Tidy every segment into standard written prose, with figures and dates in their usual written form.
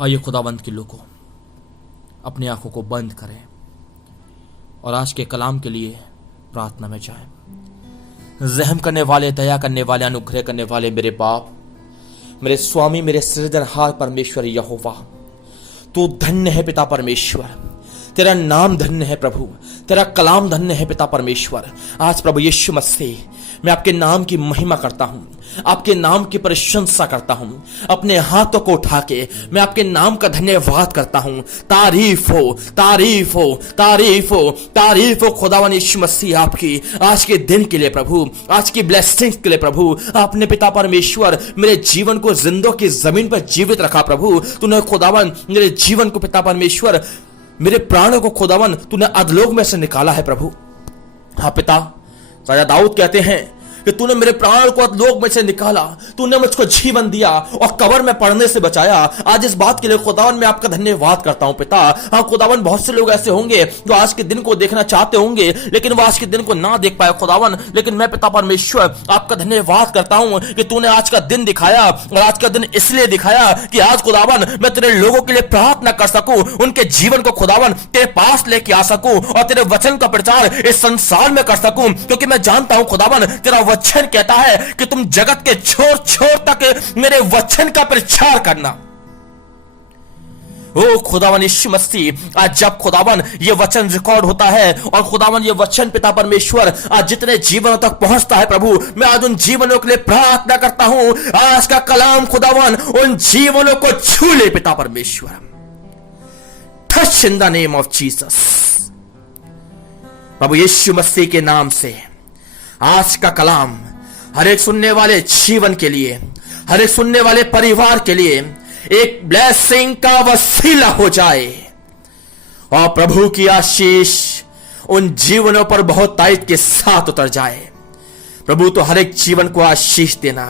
आइए खुदाबंद के लोगों, अपनी आंखों को बंद करें और आज के कलाम के लिए प्रार्थना में जाएं। रहम करने वाले, दया करने वाले, अनुग्रह करने वाले मेरे बाप, मेरे स्वामी, मेरे सृजनहार परमेश्वर यहोवा, तू धन्य है पिता परमेश्वर। तेरा नाम धन्य है प्रभु, तेरा कलाम धन्य है पिता परमेश्वर। आज प्रभु यीशु मसीह, मैं आपके नाम की महिमा करता हूं, आपके नाम की प्रशंसा करता हूं। अपने हाथों को उठा के मैं आपके नाम का धन्यवाद करता हूं। तारीफ हो, तारीफ हो, तारीफ हो, तारीफ हो खुदावन यीशु मसीह आपकी आज के दिन के लिए प्रभु, आज की ब्लेसिंग्स के लिए प्रभु। आपने पिता परमेश्वर मेरे जीवन को जिंदों की जमीन पर जीवित रखा प्रभु। तूने खुदावन मेरे जीवन को पिता परमेश्वर, मेरे प्राणों को खुदावन तूने अधलोक में से निकाला है प्रभु। हाँ पिता, राजा दाऊद कहते हैं कि तूने मेरे प्राण को अधलोक में से निकाला, तूने मुझको जीवन दिया और कब्र में पड़ने से बचाया। आज इस बात के लिए खुदावन मैं आपका धन्यवाद करता हूं पिता। हाँ खुदावन, बहुत से लोग ऐसे होंगे जो आज के दिन को देखना चाहते होंगे लेकिन वो आज के दिन को ना देख पाए खुदावन, लेकिन मैं पिता परमेश्वर आपका धन्यवाद करता हूं कि तूने आज का दिन दिखाया। और आज का दिन इसलिए दिखाया कि आज खुदावन मैं तेरे लोगों के लिए प्रार्थना कर सकूं, उनके जीवन को खुदावन तेरे पास लेके आ सकूं और तेरे वचन का प्रचार इस संसार में कर सकूं, क्योंकि मैं जानता हूं खुदावन तेरा वचन कहता है कि तुम जगत के छोर छोर तक मेरे वचन का प्रचार करना। ओ खुदावन यीशु मसीह, आज जब खुदावन ये वचन रिकॉर्ड होता है और खुदावन ये वचन पिता परमेश्वर आज जितने जीवनों तक पहुंचता है प्रभु, मैं आज उन जीवनों के लिए प्रार्थना करता हूं। आज का कलाम खुदावन उन जीवनों को छू ले पिता परमेश्वर। Touch in the name of Jesus. प्रभु यीशु मसीह के नाम से आज का कलाम हर एक सुनने वाले जीवन के लिए, हर एक सुनने वाले परिवार के लिए एक ब्लेसिंग का वसीला हो जाए और प्रभु की आशीष उन जीवनों पर बहुत ताकत के साथ उतर जाए। प्रभु तो हर एक जीवन को आशीष देना,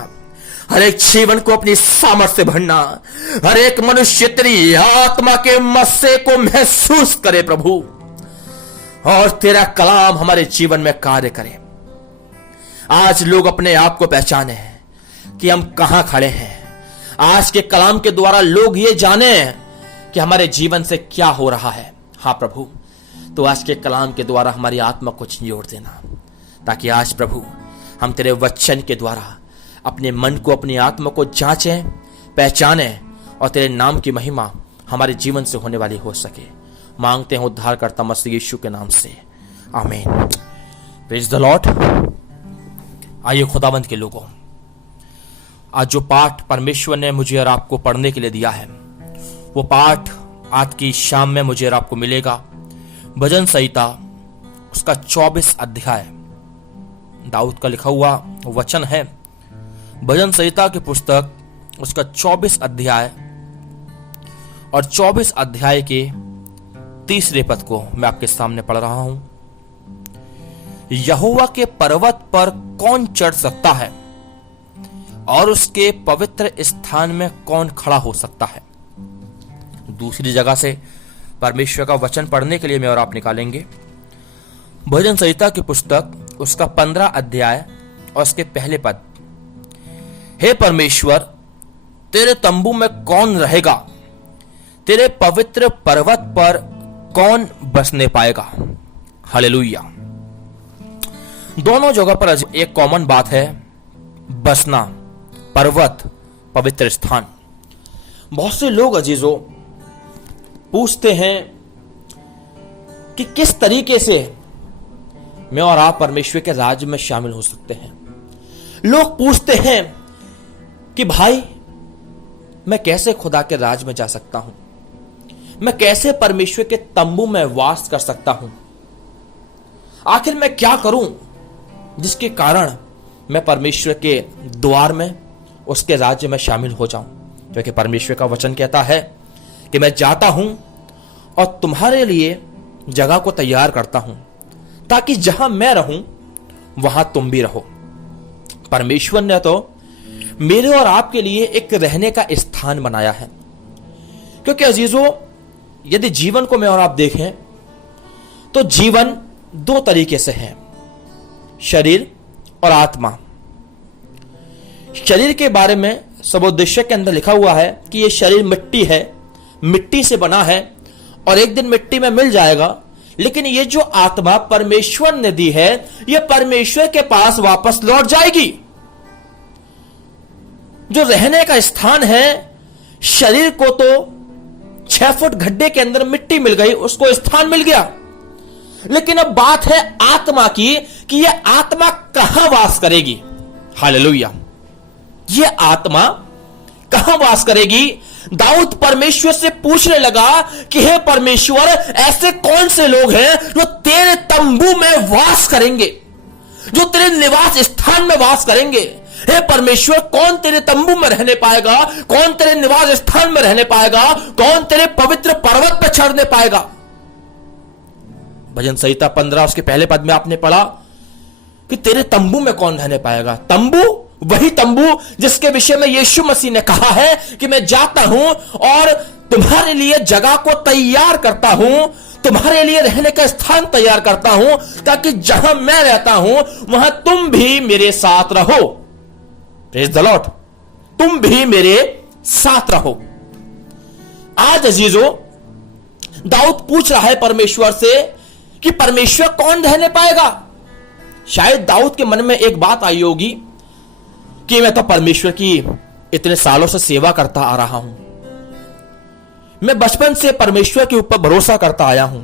हर एक जीवन को अपनी सामर्थ्य से भरना, हर एक मनुष्य तेरी आत्मा के मस्से को महसूस करे प्रभु, और तेरा कलाम हमारे जीवन में कार्य करे। आज लोग अपने आप को पहचाने कि हम कहां खड़े हैं। आज के कलाम के द्वारा लोग ये जाने कि हमारे जीवन से क्या हो रहा है। हाँ प्रभु, तो आज के कलाम के द्वारा हमारी आत्मा को झंझोड़ देना, ताकि आज प्रभु हम तेरे वचन के द्वारा अपने मन को, अपनी आत्मा को जांचें, पहचाने और तेरे नाम की महिमा हमारे जीवन से होने वाली हो सके। मांगते हैं उद्धारकर्ता मसीह यीशु के नाम से, आमीन। Praise the Lord. आइए खुदाबंद के लोगों, आज जो पाठ परमेश्वर ने मुझे और आपको पढ़ने के लिए दिया है, वो पाठ आज की शाम में मुझे और आपको मिलेगा। भजन संहिता उसका 24 अध्याय, दाऊद का लिखा हुआ वचन है। भजन संहिता की पुस्तक उसका 24 अध्याय और 24 अध्याय के 3 पद को मैं आपके सामने पढ़ रहा हूं। यहोवा के पर्वत पर कौन चढ़ सकता है और उसके पवित्र स्थान में कौन खड़ा हो सकता है। दूसरी जगह से परमेश्वर का वचन पढ़ने के लिए मैं और आप निकालेंगे भजन संहिता की पुस्तक उसका 15 अध्याय और उसके पहले पद। हे परमेश्वर, तेरे तंबू में कौन रहेगा, तेरे पवित्र पर्वत पर कौन बसने पाएगा। हालेलुया। दोनों जगह पर एक कॉमन बात है, बसना, पर्वत, पवित्र स्थान। बहुत से लोग अजीजों पूछते हैं कि किस तरीके से मैं और आप परमेश्वर के राज्य में शामिल हो सकते हैं। लोग पूछते हैं कि भाई मैं कैसे खुदा के राज में जा सकता हूं, मैं कैसे परमेश्वर के तंबू में वास कर सकता हूं, आखिर मैं क्या करूं जिसके कारण मैं परमेश्वर के द्वार में, उसके राज्य में शामिल हो जाऊं। क्योंकि परमेश्वर का वचन कहता है कि मैं जाता हूं और तुम्हारे लिए जगह को तैयार करता हूं, ताकि जहां मैं रहूं वहां तुम भी रहो। परमेश्वर ने तो मेरे और आपके लिए एक रहने का स्थान बनाया है। क्योंकि अजीजों, यदि जीवन को मैं और आप देखें तो जीवन 2 तरीके से है, शरीर और आत्मा। शरीर के बारे में सबोद्देश्य के अंदर लिखा हुआ है कि यह शरीर मिट्टी है मिट्टी से बना है और एक दिन मिट्टी में मिल जाएगा, लेकिन ये जो आत्मा परमेश्वर ने दी है, ये परमेश्वर के पास वापस लौट जाएगी। जो रहने का स्थान है, शरीर को तो 6 फुट गड्ढे के अंदर मिट्टी मिल गई, उसको स्थान मिल गया, लेकिन अब बात है आत्मा की कि यह आत्मा कहां वास करेगी। हालेलुया। यह आत्मा कहां वास करेगी? दाऊद परमेश्वर से पूछने लगा कि हे परमेश्वर, ऐसे कौन से लोग हैं जो तेरे तंबू में वास करेंगे, जो तेरे निवास स्थान में वास करेंगे? हे परमेश्वर, कौन तेरे तंबू में रहने पाएगा? कौन तेरे निवास स्थान में रहने पाएगा? कौन तेरे पवित्र पर्वत पर चढ़ने पाएगा? भजन संहिता 15 उसके पहले पद में आपने पढ़ा कि तेरे तंबू में कौन रहने पाएगा। तंबू, वही तंबू जिसके विषय में यीशु मसीह ने कहा है कि मैं जाता हूं और तुम्हारे लिए जगह को तैयार करता हूं, तुम्हारे लिए रहने का स्थान तैयार करता हूं, ताकि जहां मैं रहता हूं वहां तुम भी मेरे साथ रहो। Praise the Lord. तुम भी मेरे साथ रहो। आज अजीजों, दाऊद पूछ रहा है परमेश्वर से कि परमेश्वर कौन रहने पाएगा। शायद दाऊद के मन में एक बात आई होगी कि मैं तो परमेश्वर की इतने सालों से सेवा करता आ रहा हूं, मैं बचपन से परमेश्वर के ऊपर भरोसा करता आया हूं,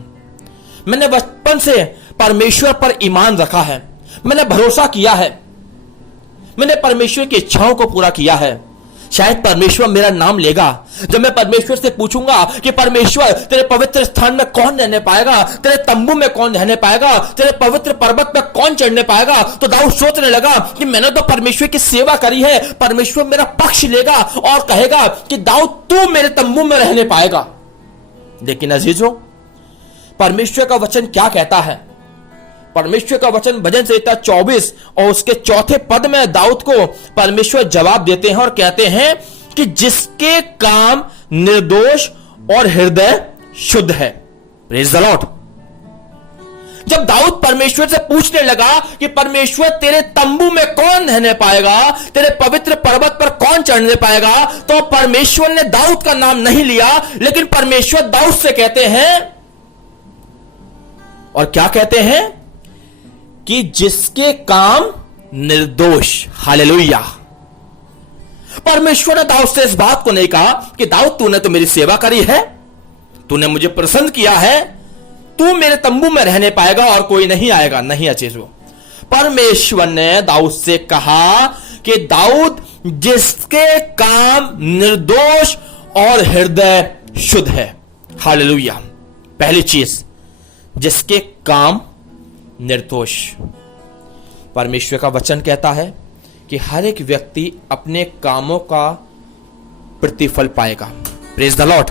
मैंने बचपन से परमेश्वर पर ईमान रखा है, मैंने भरोसा किया है, मैंने परमेश्वर की इच्छाओं को पूरा किया है। शायद परमेश्वर मेरा नाम लेगा। जब मैं परमेश्वर से पूछूंगा कि परमेश्वर, तेरे पवित्र स्थान में कौन रहने पाएगा, तेरे तंबू में कौन रहने पाएगा, तेरे पवित्र पर्वत पर कौन चढ़ने पाएगा, तो दाऊद सोचने लगा कि मैंने तो परमेश्वर की सेवा करी है, परमेश्वर मेरा पक्ष लेगा और कहेगा कि दाऊद, तू मेरे तंबू में रहने पाएगा। लेकिन अजीजों, परमेश्वर का वचन क्या कहता है? परमेश्वर का वचन भजन संहिता 24 और उसके 4 पद में दाऊद को परमेश्वर जवाब देते हैं और कहते हैं कि जिसके काम निर्दोष और हृदय शुद्ध है। Praise the Lord. जब दाऊद परमेश्वर से पूछने लगा कि परमेश्वर, तेरे तंबू में कौन रहने पाएगा, तेरे पवित्र पर्वत पर कौन चढ़ने पाएगा, तो परमेश्वर ने दाऊद का नाम नहीं लिया, लेकिन परमेश्वर दाऊद से कहते हैं, और क्या कहते हैं कि जिसके काम निर्दोष। हालेलुया। परमेश्वर ने दाऊद से इस बात को नहीं कहा कि दाऊद, तूने तो मेरी सेवा करी है, तूने मुझे प्रसन्न किया है, तू मेरे तंबू में रहने पाएगा और कोई नहीं आएगा। नहीं अचेजो, परमेश्वर ने दाऊद से कहा कि दाऊद, जिसके काम निर्दोष और हृदय शुद्ध है। हालेलुया। पहली चीज, जिसके काम निर्दोष। परमेश्वर का वचन कहता है कि हर एक व्यक्ति अपने कामों का प्रतिफल पाएगा। Praise the Lord.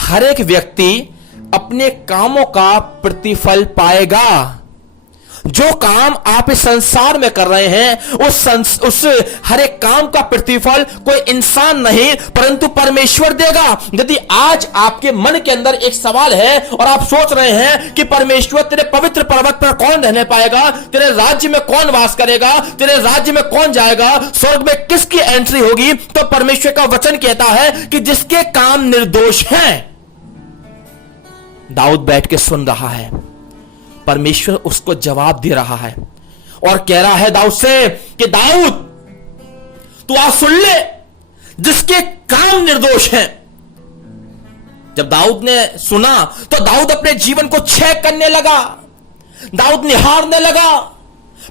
हर एक व्यक्ति अपने कामों का प्रतिफल पाएगा। जो काम आप इस संसार में कर रहे हैं, उस हर एक काम का प्रतिफल कोई इंसान नहीं परंतु परमेश्वर देगा। यदि आज आपके मन के अंदर एक सवाल है और आप सोच रहे हैं कि परमेश्वर, तेरे पवित्र पर्वत पर कौन रहने पाएगा, तेरे राज्य में कौन वास करेगा, तेरे राज्य में कौन जाएगा, स्वर्ग में किसकी एंट्री होगी, तो परमेश्वर का वचन कहता है कि जिसके काम निर्दोष हैं। दाऊद बैठ के सुन रहा है, परमेश्वर उसको जवाब दे रहा है और कह रहा है दाऊद से कि दाऊद, तू आज सुन ले, जिसके काम निर्दोष हैं। जब दाऊद ने सुना तो दाऊद अपने जीवन को चेक करने लगा, दाऊद निहारने लगा।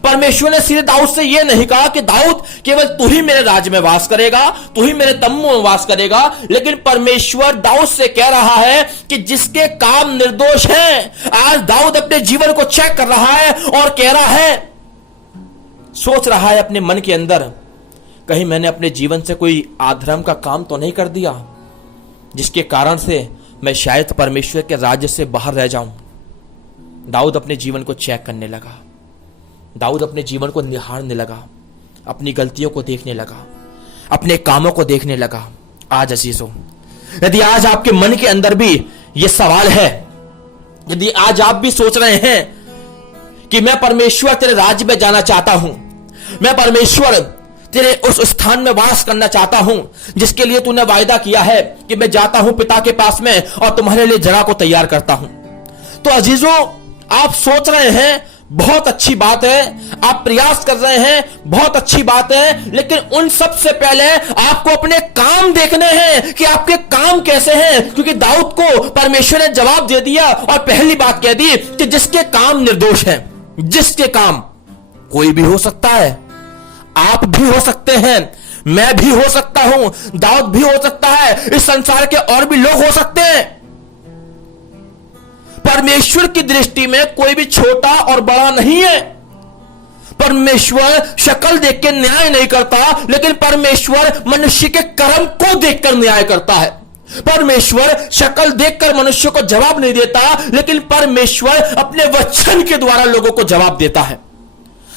परमेश्वर ने सीधे दाऊद से यह नहीं कहा कि दाऊद, केवल तू ही मेरे राज्य में वास करेगा, तू ही मेरे तंबू में वास करेगा, लेकिन परमेश्वर दाऊद से कह रहा है कि जिसके काम निर्दोष हैं। आज दाऊद अपने जीवन को चेक कर रहा है और कह रहा है, सोच रहा है अपने मन के अंदर, कहीं मैंने अपने जीवन से कोई अधर्म का काम तो नहीं कर दिया जिसके कारण से मैं शायद परमेश्वर के राज्य से बाहर रह जाऊं। दाऊद अपने जीवन को चेक करने लगा, दाऊद अपने जीवन को निहारने लगा, अपनी गलतियों को देखने लगा, अपने कामों को देखने लगा। आज अजीजों, यदि आज आपके मन के अंदर भी यह सवाल है, यदि आज आप भी सोच रहे हैं कि मैं परमेश्वर तेरे राज्य में जाना चाहता हूं, मैं परमेश्वर तेरे उस स्थान में वास करना चाहता हूं जिसके लिए तूने वायदा किया है कि मैं जाता हूं पिता के पास में और तुम्हारे लिए जगह को तैयार करता हूं। तो अजीजों, आप सोच रहे हैं बहुत अच्छी बात है, आप प्रयास कर रहे हैं बहुत अच्छी बात है, लेकिन उन सब से पहले आपको अपने काम देखने हैं कि आपके काम कैसे हैं। क्योंकि दाऊद को परमेश्वर ने जवाब दे दिया और पहली बात कह दी कि जिसके काम निर्दोष हैं। जिसके काम, कोई भी हो सकता है, आप भी हो सकते हैं, मैं भी हो सकता हूं, दाऊद भी हो सकता है, इस संसार के और भी लोग हो सकते हैं। परमेश्वर की दृष्टि में कोई भी छोटा और बड़ा नहीं है। परमेश्वर शक्ल देख के न्याय नहीं करता, लेकिन परमेश्वर मनुष्य के कर्म को देखकर न्याय करता है। परमेश्वर शक्ल देखकर मनुष्य को जवाब नहीं देता, लेकिन परमेश्वर अपने वचन के द्वारा लोगों को जवाब देता है।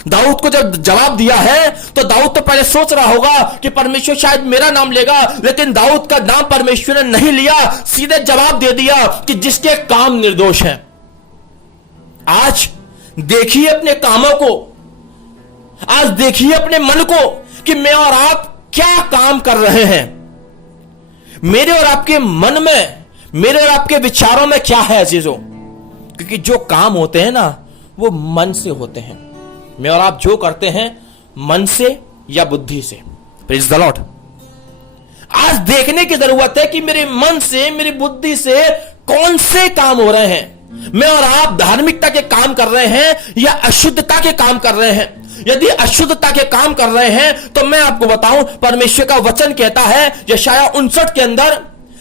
दाऊद को जब जवाब दिया है तो दाऊद तो पहले सोच रहा होगा कि परमेश्वर शायद मेरा नाम लेगा, लेकिन दाऊद का नाम परमेश्वर ने नहीं लिया, सीधे जवाब दे दिया कि जिसके काम निर्दोष हैं। आज देखिए अपने कामों को, आज देखिए अपने मन को कि मैं और आप क्या काम कर रहे हैं। मेरे और आपके मन में, मेरे और आपके विचारों में क्या है अजीजों? क्योंकि जो काम होते हैं ना, वो मन से होते हैं। मैं और आप जो करते हैं मन से या बुद्धि से। Praise the Lord. आज देखने की जरूरत है कि मेरे मन से, मेरी बुद्धि से कौन से काम हो रहे हैं। मैं और आप धार्मिकता के काम कर रहे हैं या अशुद्धता के काम कर रहे हैं। यदि अशुद्धता के काम कर रहे हैं तो मैं आपको बताऊं, परमेश्वर का वचन कहता है यशाया 59 के अंदर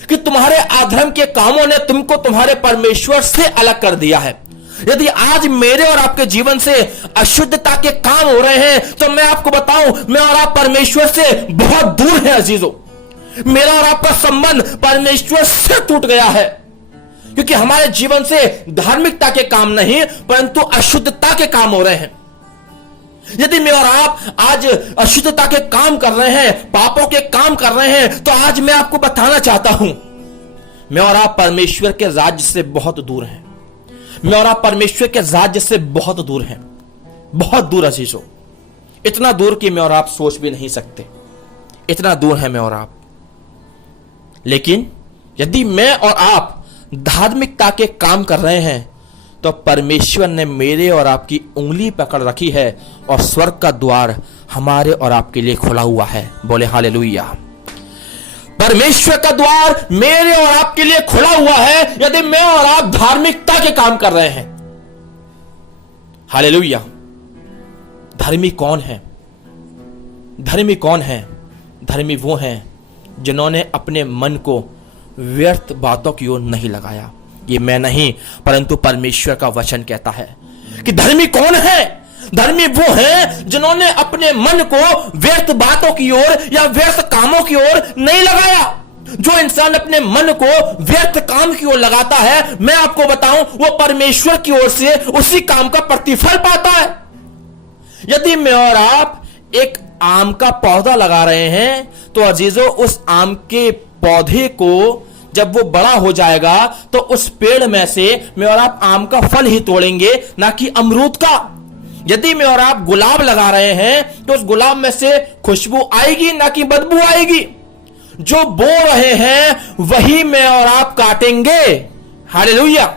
कि तुम्हारे अधर्म के कामों ने तुमको तुम्हारे परमेश्वर से अलग कर दिया है। यदि आज मेरे और आपके जीवन से अशुद्धता के काम हो रहे हैं तो मैं आपको बताऊं, मैं और आप परमेश्वर से बहुत दूर हैं अजीजों। मेरा और आपका संबंध परमेश्वर से टूट गया है, क्योंकि हमारे जीवन से धार्मिकता के काम नहीं परंतु अशुद्धता के काम हो रहे हैं। यदि मैं और आप आज अशुद्धता के काम कर रहे हैं, पापों के काम कर रहे हैं, तो आज मैं आपको बताना चाहता हूं, मैं और आप परमेश्वर के राज्य से बहुत दूर हैं। मैं और आप परमेश्वर के राज्य से बहुत दूर हैं, बहुत दूर अजीजों। इतना दूर कि मैं और आप सोच भी नहीं सकते, इतना दूर है मैं और आप। लेकिन यदि मैं और आप धार्मिकता के काम कर रहे हैं तो परमेश्वर ने मेरे और आपकी उंगली पकड़ रखी है और स्वर्ग का द्वार हमारे और आपके लिए खुला हुआ है। बोले हालेलुया। परमेश्वर का द्वार मेरे और आपके लिए खुला हुआ है यदि मैं और आप धार्मिकता के काम कर रहे हैं। हालेलुया। धर्मी कौन है? धर्मी कौन है? धर्मी वो हैं जिन्होंने अपने मन को व्यर्थ बातों की ओर नहीं लगाया। ये मैं नहीं परंतु परमेश्वर का वचन कहता है कि धर्मी कौन है? धर्मी वो है जिन्होंने अपने मन को व्यर्थ बातों की ओर या व्यर्थ कामों की ओर नहीं लगाया। जो इंसान अपने मन को व्यर्थ काम की ओर लगाता है, मैं आपको बताऊं, वो परमेश्वर की ओर से उसी काम का प्रतिफल पाता है। यदि मैं और आप एक आम का पौधा लगा रहे हैं तो अजीजों, उस आम के पौधे को जब वो बड़ा हो जाएगा तो उस पेड़ में से मैं और आप आम का फल ही तोड़ेंगे, ना कि अमरूद का। यदि मैं और आप गुलाब लगा रहे हैं तो उस गुलाब में से खुशबू आएगी, ना कि बदबू आएगी। जो बो रहे हैं वही मैं और आप काटेंगे। हालेलुया।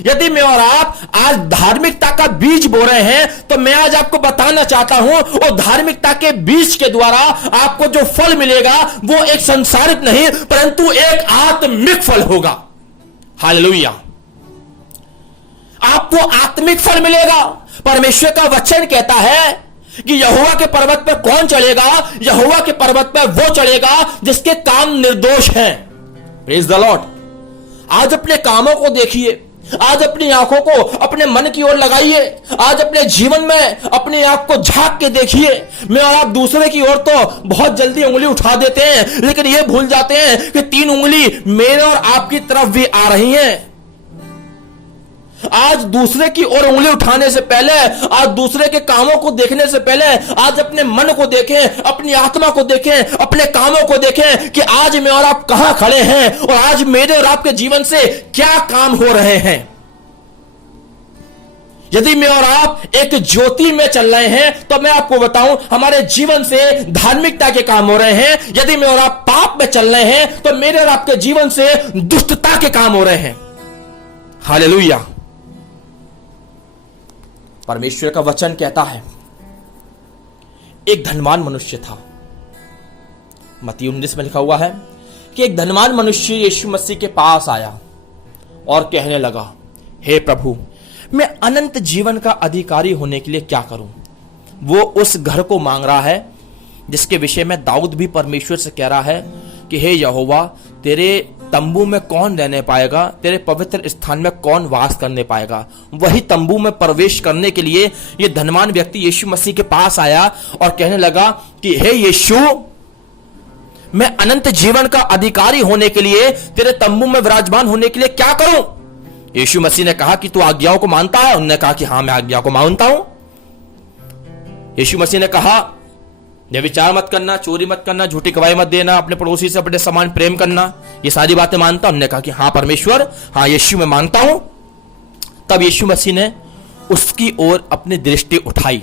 यदि मैं और आप आज धार्मिकता का बीज बो रहे हैं तो मैं आज आपको बताना चाहता हूं, वो धार्मिकता के बीज के द्वारा आपको जो फल मिलेगा वो एक संसारिक नहीं परंतु एक आत्मिक फल होगा। हालेलुया। आपको आत्मिक फल मिलेगा। परमेश्वर का वचन कहता है कि यहोवा के पर्वत पर कौन चढ़ेगा? यहोवा के पर्वत पर वो चढ़ेगा जिसके काम निर्दोष हैं। Praise the Lord. आज अपने कामों को देखिए, आज अपनी आंखों को अपने मन की ओर लगाइए। आज अपने जीवन में अपने आप को झांक के देखिए। मैं और आप दूसरे की ओर तो बहुत जल्दी उंगली उठा देते हैं, लेकिन ये भूल जाते हैं कि 3 उंगली मेरे और आपकी तरफ भी आ रही हैं। आज दूसरे की ओर उंगली उठाने से पहले, आज दूसरे के कामों को देखने से पहले, आज अपने मन को देखें, अपनी आत्मा को देखें, अपने कामों को देखें कि आज मैं और आप कहां खड़े हैं और आज मेरे और आपके जीवन से क्या काम हो रहे हैं। यदि मैं और आप एक ज्योति में चल रहे हैं तो मैं आपको बताऊं हमारे जीवन से धार्मिकता के काम हो रहे हैं। यदि मैं और आप पाप में चल रहे हैं तो मेरे और आपके जीवन से दुष्टता के काम हो रहे हैं। हालेलुया। परमेश्वर का वचन कहता है एक धनवान मनुष्य था। मत्ती 19 में लिखा हुआ है कि एक धनवान मनुष्य यीशु मसीह के पास आया और कहने लगा, हे प्रभु, मैं अनंत जीवन का अधिकारी होने के लिए क्या करूं? वो उस घर को मांग रहा है जिसके विषय में दाऊद भी परमेश्वर से कह रहा है कि हे यहोवा, तेरे तंबू में कौन रहने पाएगा, तेरे पवित्र स्थान में कौन वास करने पाएगा। वही तंबू में प्रवेश करने के लिए ये धनवान व्यक्ति यीशु मसीह के पास आया और कहने लगा कि हे यीशु, मैं अनंत जीवन का अधिकारी होने के लिए, तेरे तंबू में विराजमान होने के लिए क्या करूं? यीशु मसीह ने कहा कि तू आज्ञाओं को मानता है? उन्होंने कहा कि हां, मैं आज्ञा को मानता हूं। यीशु मसीह ने कहा, व्यभिचार मत करना, चोरी मत करना, झूठी गवाही मत देना, अपने पड़ोसी से अपने समान प्रेम करना, ये सारी बातें मानता। उन्होंने कहा कि हां परमेश्वर, हां यीशु मैं मानता हूं। तब यीशु मसीह ने उसकी ओर अपनी दृष्टि उठाई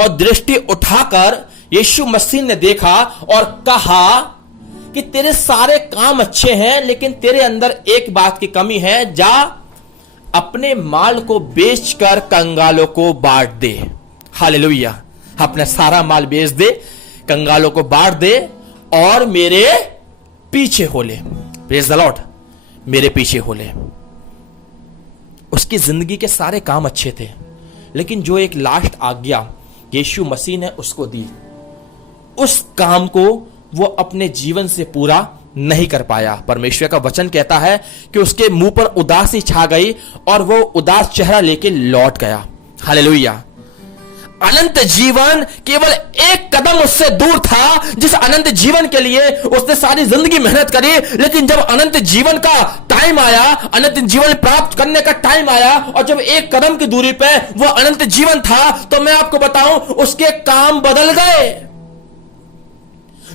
और दृष्टि उठाकर यीशु मसीह ने देखा और कहा कि तेरे सारे काम अच्छे हैं, लेकिन तेरे अंदर एक बात की कमी है। जा अपने माल को बेचकर कंगालों को बांट दे। हालेलुया। अपना सारा माल बेच दे, कंगालों को बांट दे और मेरे पीछे हो ले। Praise the Lord. मेरे पीछे हो ले। उसकी जिंदगी के सारे काम अच्छे थे, लेकिन जो एक लास्ट आज्ञा यीशु मसीह ने उसको दी, उस काम को वो अपने जीवन से पूरा नहीं कर पाया। परमेश्वर का वचन कहता है कि उसके मुंह पर उदासी छा गई और वो उदास चेहरा लेके लौट गया। हालेलुया। अनंत जीवन केवल एक कदम उससे दूर था, जिस अनंत जीवन के लिए उसने सारी जिंदगी मेहनत करी, लेकिन जब अनंत जीवन का टाइम आया, अनंत जीवन प्राप्त करने का टाइम आया और जब एक कदम की दूरी पे वो अनंत जीवन था, तो मैं आपको बताऊं उसके काम बदल गए।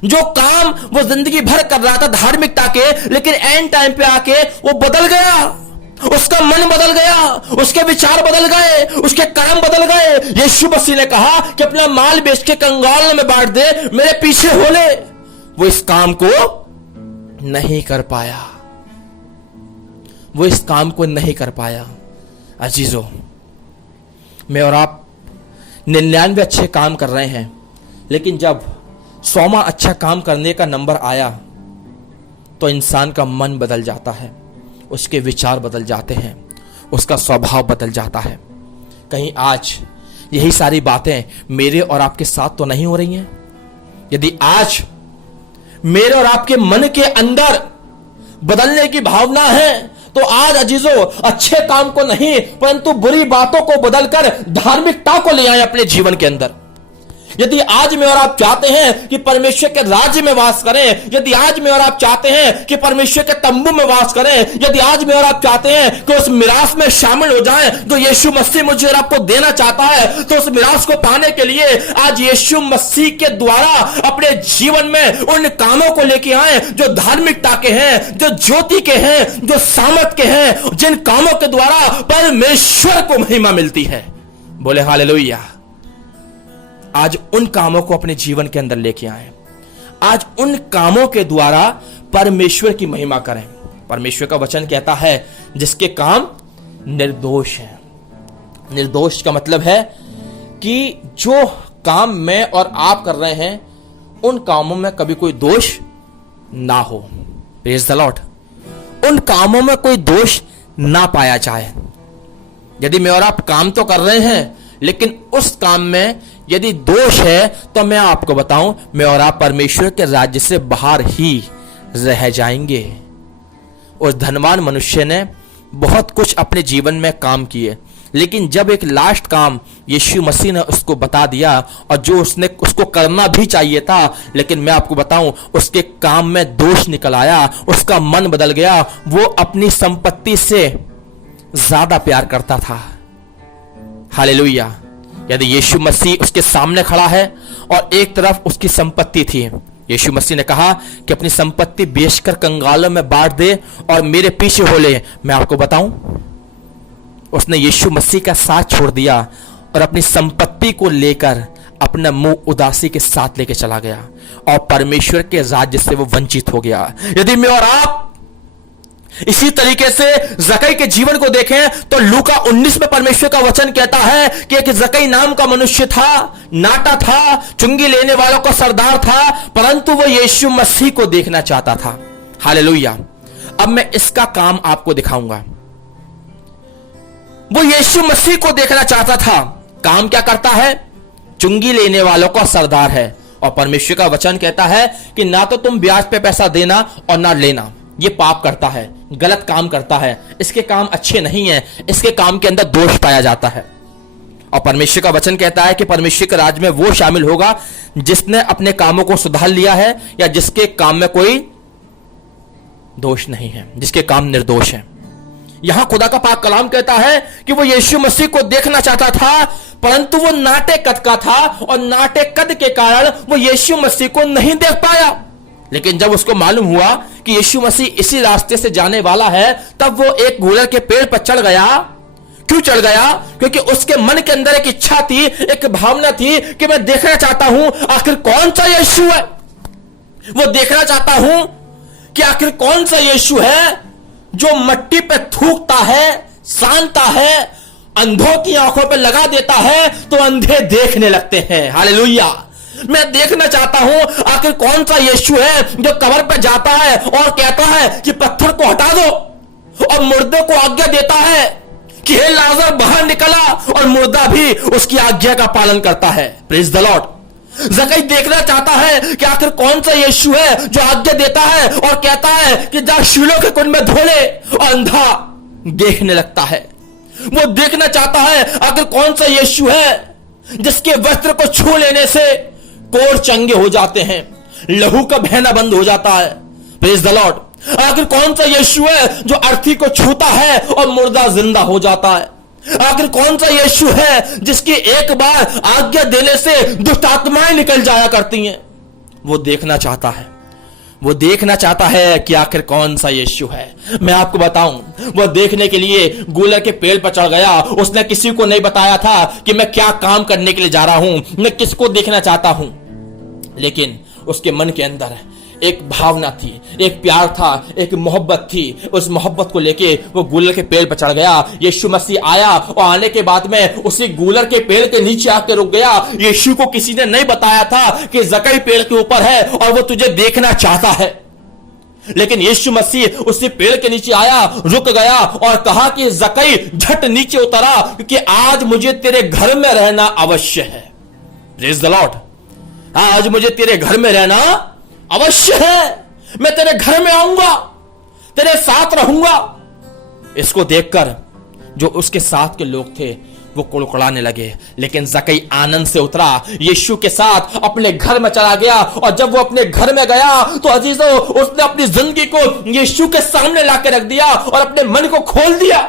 जो काम वो जिंदगी भर कर रहा था धार्मिकता के, लेकिन एंड टाइम पे आके वो बदल गया। उसका मन बदल गया, उसके विचार बदल गए, उसके काम बदल गए। यीशु मसीह ने कहा कि अपना माल बेच के कंगालों में बांट दे, मेरे पीछे हो ले। वो इस काम को नहीं कर पाया। वो इस काम को नहीं कर पाया। अजीजों, मैं और आप 99 अच्छे काम कर रहे हैं, लेकिन जब 100वां अच्छा काम करने का नंबर आया तो इंसान का मन बदल जाता है, उसके विचार बदल जाते हैं, उसका स्वभाव बदल जाता है। कहीं आज यही सारी बातें मेरे और आपके साथ तो नहीं हो रही हैं? यदि आज मेरे और आपके मन के अंदर बदलने की भावना है, तो आज अजीजों अच्छे काम को नहीं परंतु बुरी बातों को बदलकर धार्मिकता को ले आए अपने जीवन के अंदर। यदि आज में और आप चाहते हैं कि परमेश्वर के राज्य में वास करें, यदि आज में और आप चाहते हैं कि परमेश्वर के तंबू में वास करें, यदि आज में और आप चाहते हैं कि उस मिरास में शामिल हो जाएं जो यीशु मसीह मुझे और आपको देना चाहता है, तो उस मिरास को पाने के लिए आज यीशु मसीह के द्वारा अपने जीवन में उन कामों को लेके आए जो धार्मिकता के हैं, जो ज्योति के हैं, जो सामर्थ के हैं, जिन कामों के द्वारा परमेश्वर को महिमा मिलती है। बोले हालेलुया। आज उन कामों को अपने जीवन के अंदर लेके आए। आज उन कामों के द्वारा परमेश्वर की महिमा करें। परमेश्वर का वचन कहता है जिसके काम निर्दोष हैं। निर्दोष का मतलब है कि जो काम मैं और आप कर रहे हैं उन कामों में कभी कोई दोष ना हो। Praise the Lord. उन कामों में कोई दोष ना पाया जाए। यदि मैं और आप काम तो कर रहे हैं, लेकिन उस काम में यदि दोष है, तो मैं आपको बताऊं, मैं और आप परमेश्वर के राज्य से बाहर ही रह जाएंगे। उस धनवान मनुष्य ने बहुत कुछ अपने जीवन में काम किए, लेकिन जब एक लास्ट काम यीशु मसीह ने उसको बता दिया और जो उसने उसको करना भी चाहिए था, लेकिन मैं आपको बताऊं उसके काम में दोष निकल आया, उसका मन बदल गया। वो अपनी संपत्ति से ज्यादा प्यार करता था। हालेलुया। यदि यीशु मसीह उसके सामने खड़ा है और एक तरफ उसकी संपत्ति थी, यीशु मसीह ने कहा कि अपनी संपत्ति बेचकर कंगालों में बांट दे और मेरे पीछे हो ले। मैं आपको बताऊं, उसने यीशु मसीह का साथ छोड़ दिया और अपनी संपत्ति को लेकर अपना मुंह उदासी के साथ लेके चला गया और परमेश्वर के राज्य से वो वंचित हो गया। यदि मैं और आप इसी तरीके से जकई के जीवन को देखें तो लूका 19 में परमेश्वर का वचन कहता है कि एक जकई नाम का मनुष्य था, नाटा था, चुंगी लेने वालों का सरदार था, परंतु वो यीशु मसीह को देखना चाहता था। हालेलुया। अब मैं इसका काम आपको दिखाऊंगा। वो यीशु मसीह को देखना चाहता था। काम क्या करता है? चुंगी लेने वालों का सरदार है। और परमेश्वर का वचन कहता है कि ना तो तुम ब्याज पे पैसा देना और ना लेना। ये पाप करता है, गलत काम करता है, इसके काम अच्छे नहीं है, इसके काम के अंदर दोष पाया जाता है। और परमेश्वर का वचन कहता है कि परमेश्वर के राज्य में वो शामिल होगा जिसने अपने कामों को सुधार लिया है या जिसके काम में कोई दोष नहीं है, जिसके काम निर्दोष है। यहां खुदा का पाक कलाम कहता है कि वो यीशु मसीह को देखना चाहता था, परंतु वो नाटे कद का था और नाटे कद के कारण वो यीशु मसीह को नहीं देख पाया। लेकिन जब उसको मालूम हुआ कि यीशु मसीह इसी रास्ते से जाने वाला है, तब वो एक गूलर के पेड़ पर चढ़ गया। क्यों चढ़ गया? क्योंकि उसके मन के अंदर एक इच्छा थी, एक भावना थी कि मैं देखना चाहता हूं आखिर कौन सा यीशु है। वो देखना चाहता हूं कि आखिर कौन सा यीशु है जो मट्टी पे थूकता है, सानता है, अंधों की आंखों पे लगा देता है तो अंधे देखने लगते हैं। हालेलुया। मैं देखना चाहता हूं आखिर कौन सा यीशु है जो कब्र पे जाता है और कहता है कि पत्थर को हटा दो, और मुर्दे को आज्ञा देता है कि हे लाजर बाहर निकला, और मुर्दा भी उसकी आज्ञा का पालन करता है। Praise the Lord. जकई देखना चाहता है कि आखिर कौन सा यीशु है जो आज्ञा देता है और कहता है कि जा शीलो के कुंड में धो ले, और अंधा देखने लगता है। वो देखना चाहता है आखिर कौन सा यीशु है जिसके वस्त्र को छू लेने से कोर चंगे हो जाते हैं, लहू का बहना बंद हो जाता है। Praise the Lord. आखिर कौन सा यीशु है जो अर्थी को छूता है और मुर्दा जिंदा हो जाता है। आखिर कौन सा यीशु है जिसकी एक बार आज्ञा देने से दुष्ट आत्माएं निकल जाया करती हैं। वो देखना चाहता है, वो देखना चाहता है कि आखिर कौन सा यीशु है। मैं आपको बताऊं, वो देखने के लिए गूलर के पेड़ पर चढ़ गया। उसने किसी को नहीं बताया था कि मैं क्या काम करने के लिए जा रहा हूं, मैं किसको देखना चाहता हूं, लेकिन उसके मन के अंदर एक भावना थी, एक प्यार था, एक मोहब्बत थी। उस मोहब्बत को लेके वो गूलर के पेड़ पर चढ़ गया। यीशु मसीह आया और आने के बाद में उसी गूलर के पेड़ के नीचे आके रुक गया। यीशु को किसी ने नहीं बताया था कि जकई पेड़ के ऊपर है और वो तुझे देखना चाहता है, लेकिन यीशु मसीह उसी पेड़ के नीचे आया, रुक गया और कहा कि जकई झट नीचे उतरा, क्योंकि आज मुझे तेरे घर में रहना अवश्य है। Praise the Lord. आज मुझे तेरे घर में रहना अवश्य है। मैं तेरे घर में आऊंगा, तेरे साथ रहूंगा। इसको देखकर जो उसके साथ के लोग थे वो कुड़कुड़ाने लगे, लेकिन जकई आनंद से उतरा, यीशु के साथ अपने घर में चला गया। और जब वो अपने घर में गया तो अजीजों, उसने अपनी जिंदगी को यीशु के सामने लाके रख दिया और अपने मन को खोल दिया।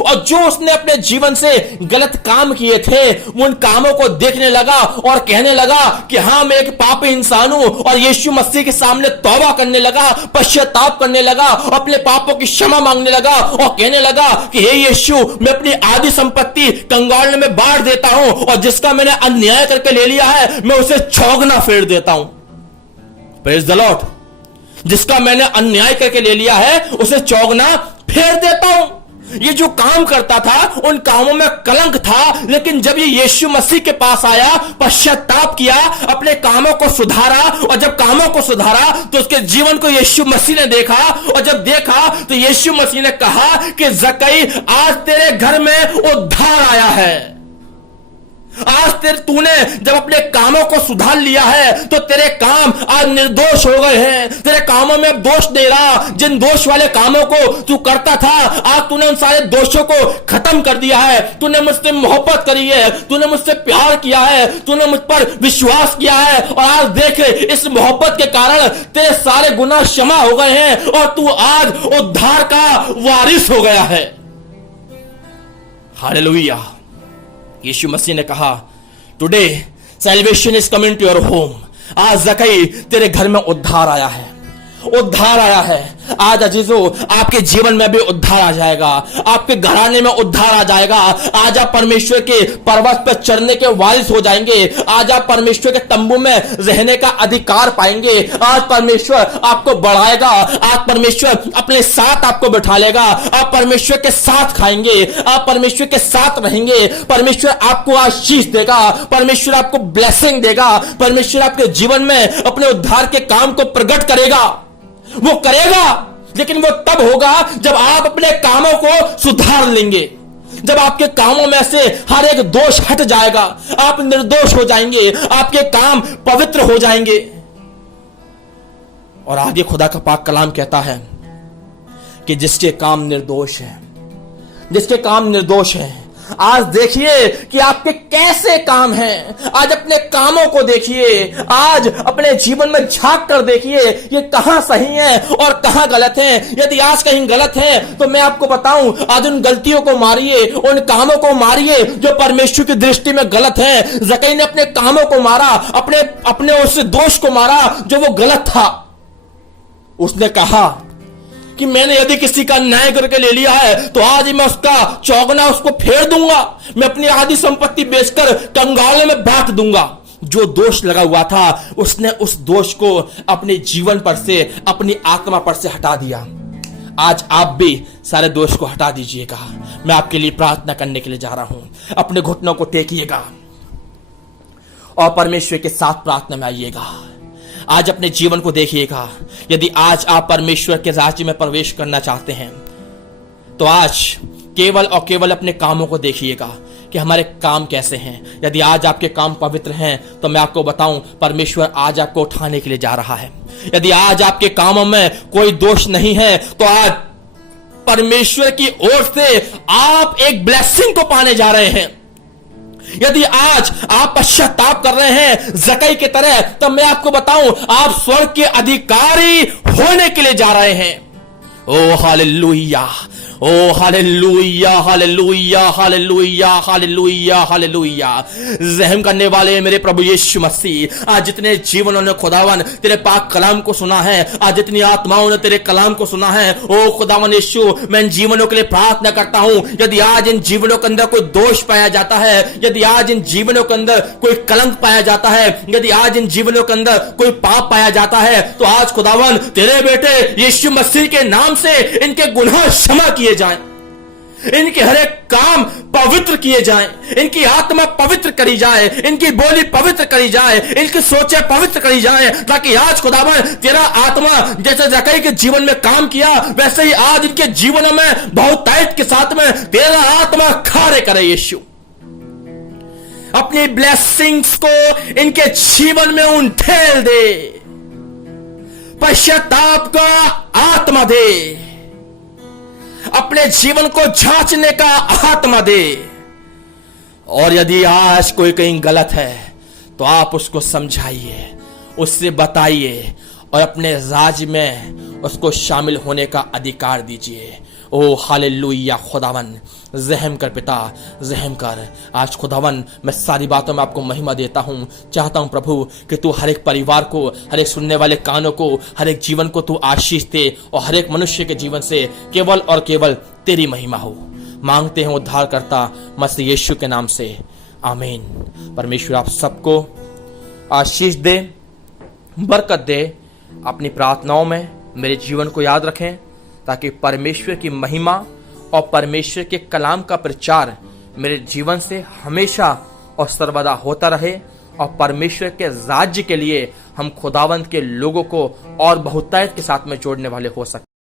और जो उसने अपने जीवन से गलत काम किए थे उन कामों को देखने लगा और कहने लगा कि हाँ, मैं एक पापी इंसान हूं, और यीशु मसीह के सामने तौबा करने लगा, पश्चाताप करने लगा, अपने पापों की क्षमा मांगने लगा और कहने लगा कि हे यीशु, मैं अपनी आधी संपत्ति कंगाल में बांट देता हूं, और जिसका मैंने अन्याय करके ले लिया है मैं उसे चौगुना फेर देता हूं। Praise the Lord. जिसका मैंने अन्याय करके ले लिया है उसे चौगुना फेर देता हूं। ये जो काम करता था उन कामों में कलंक था, लेकिन जब ये यीशु मसीह के पास आया, पश्चाताप किया, अपने कामों को सुधारा, और जब कामों को सुधारा तो उसके जीवन को यीशु मसीह ने देखा, और जब देखा तो यीशु मसीह ने कहा कि जकई, आज तेरे घर में उद्धार आया है। आज तूने जब अपने कामों को सुधार लिया है तो तेरे काम आज निर्दोष हो गए हैं। तेरे कामों में अब दोष नहीं रहा। जिन दोष वाले कामों को तू करता था, आज तूने उन सारे दोषों को खत्म कर दिया है। तूने मुझसे मोहब्बत करी है, तूने मुझसे प्यार किया है, तूने मुझ पर विश्वास किया है, और आज देख, इस मोहब्बत के कारण तेरे सारे गुनाह क्षमा हो गए हैं और तू आज उद्धार का वारिस हो गया है। हालेलुया। यीशु मसीह ने कहा, today salvation is coming to your home. आज जकई तेरे घर में उद्धार आया है, उद्धार आया है। आज अजीजों, आपके जीवन में भी उद्धार आ जाएगा, आपके घराने में उद्धार आ जाएगा। आज आप परमेश्वर के पर्वत पर चढ़ने के वारिस हो जाएंगे। आज आप परमेश्वर के तंबू में रहने का अधिकार पाएंगे। आज परमेश्वर आपको बढ़ाएगा। आज परमेश्वर अपने साथ आपको बैठा लेगा। आप परमेश्वर के साथ खाएंगे, आप परमेश्वर के साथ रहेंगे। परमेश्वर आपको आशीष देगा, परमेश्वर आपको ब्लेसिंग देगा। परमेश्वर आपके जीवन में अपने उद्धार के काम को प्रकट करेगा। वो करेगा, लेकिन वो तब होगा जब आप अपने कामों को सुधार लेंगे, जब आपके कामों में से हर एक दोष हट जाएगा, आप निर्दोष हो जाएंगे, आपके काम पवित्र हो जाएंगे। और आगे खुदा का पाक कलाम कहता है कि जिसके काम निर्दोष है, जिसके काम निर्दोष है। आज देखिए कि आपके कैसे काम हैं। आज अपने कामों को देखिए, आज अपने जीवन में झांक कर देखिए ये कहां सही है और कहां गलत है। यदि आज कहीं गलत है तो मैं आपको बताऊं, आज उन गलतियों को मारिए, उन कामों को मारिए जो परमेश्वर की दृष्टि में गलत है। जकई ने अपने कामों को मारा, अपने उस दोष को मारा जो वो गलत था। उसने कहा कि मैंने यदि किसी का न्याय करके ले लिया है तो आज ही मैं उसका चौगना उसको फेर दूंगा, मैं अपनी आधी संपत्ति बेचकर कंगालों में बांट दूंगा। जो दोष लगा हुआ था उसने उस दोष को अपने जीवन पर से, अपनी आत्मा पर से हटा दिया। आज आप भी सारे दोष को हटा दीजिएगा। मैं आपके लिए प्रार्थना करने के लिए जा रहा हूं। अपने घुटनों को टेकिएगा और परमेश्वर के साथ प्रार्थना में आइएगा। आज अपने जीवन को देखिएगा। यदि आज आप परमेश्वर के राज्य में प्रवेश करना चाहते हैं तो आज केवल और केवल अपने कामों को देखिएगा कि हमारे काम कैसे हैं। यदि आज आपके काम पवित्र हैं तो मैं आपको बताऊं, परमेश्वर आज आपको उठाने के लिए जा रहा है। यदि आज आपके कामों में कोई दोष नहीं है तो आज परमेश्वर की ओर से आप एक ब्लेसिंग को पाने जा रहे हैं। यदि आज आप पश्चाताप कर रहे हैं जकई की तरह, तब मैं आपको बताऊं आप स्वर्ग के अधिकारी होने के लिए जा रहे हैं। Oh hallelujah, oh hallelujah, hallelujah, hallelujah, hallelujah, hallelujah. रहम करने वाले मेरे प्रभु यीशु मसीह, आज जितने जीवनों ने खुदावन तेरे पाक कलाम को सुना है, आज जितनी आत्माओं ने तेरे कलाम को सुना है, ओ खुदावन यीशु, मैं इन जीवनों के लिए प्रार्थना करता हूं। यदि आज इन जीवनों के अंदर कोई दोष पाया जाता है, यदि आज इन जीवनों के अंदर कोई कलंक पाया जाता है, यदि आज इन जीवनों के अंदर कोई पाप पाया जाता है, तो आज खुदावन तेरे बेटे यीशु मसीह के नाम से इनके गुनाह क्षमा किए जाएं, इनके हर एक काम पवित्र किए जाएं, इनकी आत्मा पवित्र करी जाए, इनकी बोली पवित्र करी जाए, इनकी सोचें पवित्र करी जाए, ताकि आज खुदावन तेरा आत्मा जैसे जकई के जीवन में काम किया वैसे ही आज इनके जीवनों में बहुतायत के साथ में तेरा आत्मा कार्य करे। यीशु अपनी ब्लेसिंग्स को इनके जीवन में उंडेल दे, पश्चाताप का आत्मा दे, अपने जीवन को जांचने का आत्मा दे। और यदि आज कोई कहीं गलत है तो आप उसको समझाइए, उससे बताइए और अपने राज्य में उसको शामिल होने का अधिकार दीजिए। ओ हालेलुया। खुदावन रहम कर पिता, रहम कर। आज खुदावन मैं सारी बातों में आपको महिमा देता हूं। चाहता हूं प्रभु कि तू हर एक परिवार को, हर एक सुनने वाले कानों को, हर एक जीवन को तू आशीष दे और हर एक मनुष्य के जीवन से केवल और केवल तेरी महिमा हो। मांगते हैं उद्धारकर्ता मसीह यीशु के नाम से, आमीन। परमेश्वर आप सबको आशीष दे, बरकत दे। अपनी प्रार्थनाओं में मेरे जीवन को याद रखें ताकि परमेश्वर की महिमा और परमेश्वर के कलाम का प्रचार मेरे जीवन से हमेशा और सर्वदा होता रहे और परमेश्वर के राज्य के लिए हम खुदावंत के लोगों को और बहुतायत के साथ में जोड़ने वाले हो सकते हैं।